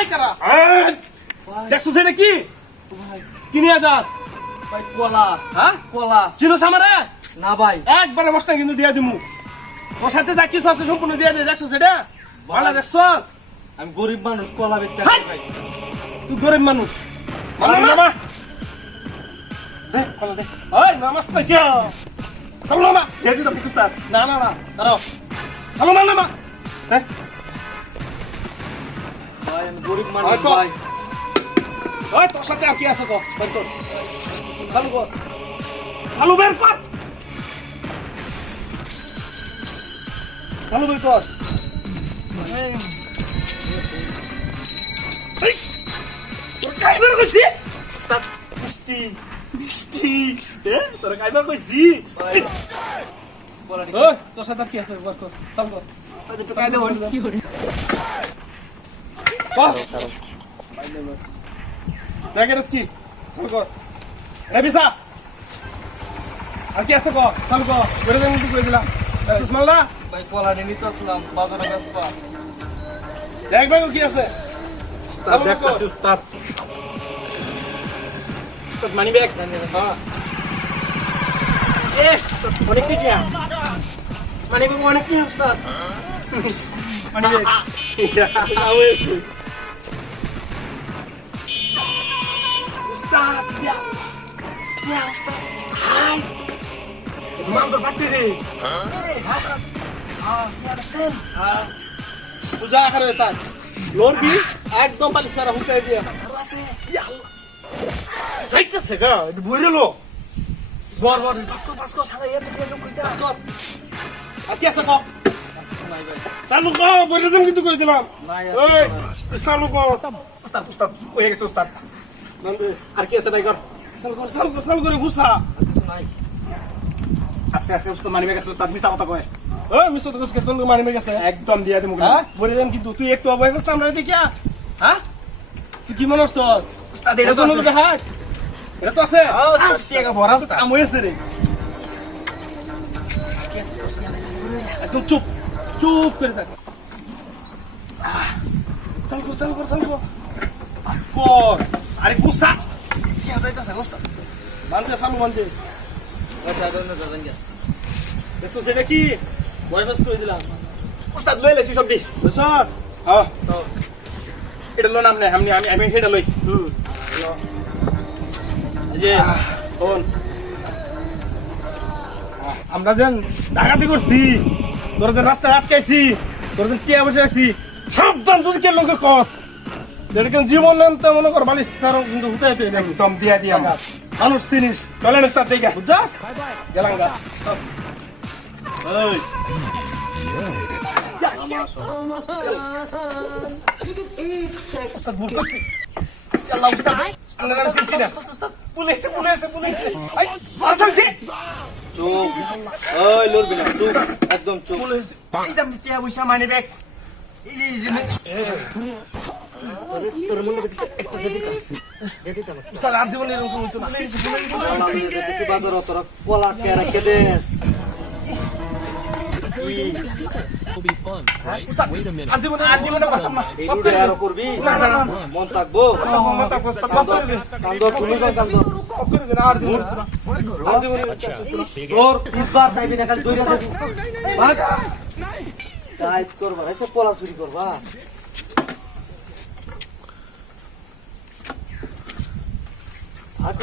এই কারা দেখছো সেটা কি কি নিয়ে যাস ভাই কলা হ্যাঁ কলা চিনোস আমারে না ভাই একবারে মশটা কিন্তু দিয়ে দিমু ওর সাথে যা কিছু আছে সম্পূর্ণ দিয়ে দে দেখছো সেটা ভালো দেখছস আমি গরিব মানুষ কলা বেচা হাই! ভাই তুই গরিব মানুষ মামা দে কলা দে ওই নমস্তে কি সালাম দিয়ে দিতে উস্তাদ না না না দাঁড়াও সালাম নামা দে ভাই আমি গরিব মানুষ ভাই, কো। ভাই ওই তোর সাথে আর কি আছে কো বের কর চালু কর চালু বের কর চালু বের কর এই, তোর কাই বের করছি উস্তাদ মিষ্টি মিষ্টি তোরা খাইবা কইছি কলা ওই তোর সাথে আর কি আছে বের কর চালু কর একটু কায়দা হল কর দেখ এটা কি চালু কর এটা বিসা আর কি আছে কো চালু কর বেরো দেন কিন্তু কই দিলাম সুসমাল না ভাই কলা নিয়ে নিতে আসলাম বাজারে বেচবা দেখ ভাই ও কি আছে উস্তাদ দেখতাছি উস্তাদ উস্তাদ মানি ব্যাগ হ্যাঁ অনেক কি দিয়া মানি ব্যাগ অনেক কি উস্তাদ মানি ব্যাগ আওয়েছি উস্তাদ দিয়া দিয়া উস্তাদ হাই মান্দর বাটি রে সুজা আকারে তাক লড়বি একদম পালিশ করা হুকাই দিয়া যাইতেছে গা বুঝে লো বর বর পাসকো সারা এত কি লোক কইছে আর কি আছে কো নাই ভাই চালু কর বইরে দেম কিন্তু কই দিলাম নাই ওই চালু কর উস্তাদ উস্তাদ হয়ে গেছে উস্তাদ নন্দে আর কি আছে ভাই কর চালু করে ঘুষা কিছু নাই আস্তে আস্তে উস্তাদ মানি ব্যাগ আছে উস্তাদ মিছা কথা কয় ওই মিছো তো কইছে তোর মানি মে গেছে একদম দিয়া দিমু হ্যাঁ বইরে দেম কিন্তু তুই একটু অবয় করছ আমরা দেখিয়া হ্যাঁ তুই কি মনে করছস উস্তাদ এটা তো আছে দেখা এটা তো আছে উস্তাদ টিকা ভরা উস্তাদ কাম হয়েছে রে একদম চুপ চুপ করে থাক চালু কর পাসকর আরে গুসা টিয়া যাইতাছে উস্তাদ মানতে চালু মানতে আচ্ছা ধন্য দাদন গা দেখছো সেটা কি বয়স করে দিলাম উস্তাদ লই লেছি সবদি বুঝছস হ্যাঁ এটা লো নাম নাই আমি আমি হেডা লই যে শোন আমরা যেন ডাকাতি করছি তোরদের রাস্তায় আটকাইছি তোরদের টিয়া বসে রাখছি সাবধান তুই কে লোকে কস যেটা জীবন নাম তো মনে কর বালিশ তারও কিন্তু হুতাই তুই নাকি একদম দিয়া দিয়া মানুষ চিনিস চলেন উস্তাদ দেখা বুঝছস গেলাম গা এই উস্তাদ ভুল করছি আল্লাহ উস্তাদ আল্লাহ না সিনছি না পুলিশ আই মারতাল দে চুপ ওই লড়বি না চুপ একদম চুপ পুলিশ এই দাম টিয়া পয়সা মানি ব্যাগ এই যে তোর মনে করছিস একটা দে দিতা স্যার আর জীবনে এরকম হইতো না কিছু বাজার তোরা কলা কেরা কেদেস আর জীবনে আর জীবনে করতাম না এই রুটে আরো করবি না না না মন থাকবো মমতা উস্তাদ মাফ করে দে কান্দ তুমি কান্দ মাফ করে দে আর জীবনে আর জীবনে তোর পিছবার চাইবি না খালি দইরা যাবি ভাগ সাইজ করবা এসে কলা চুরি করবা ভাগ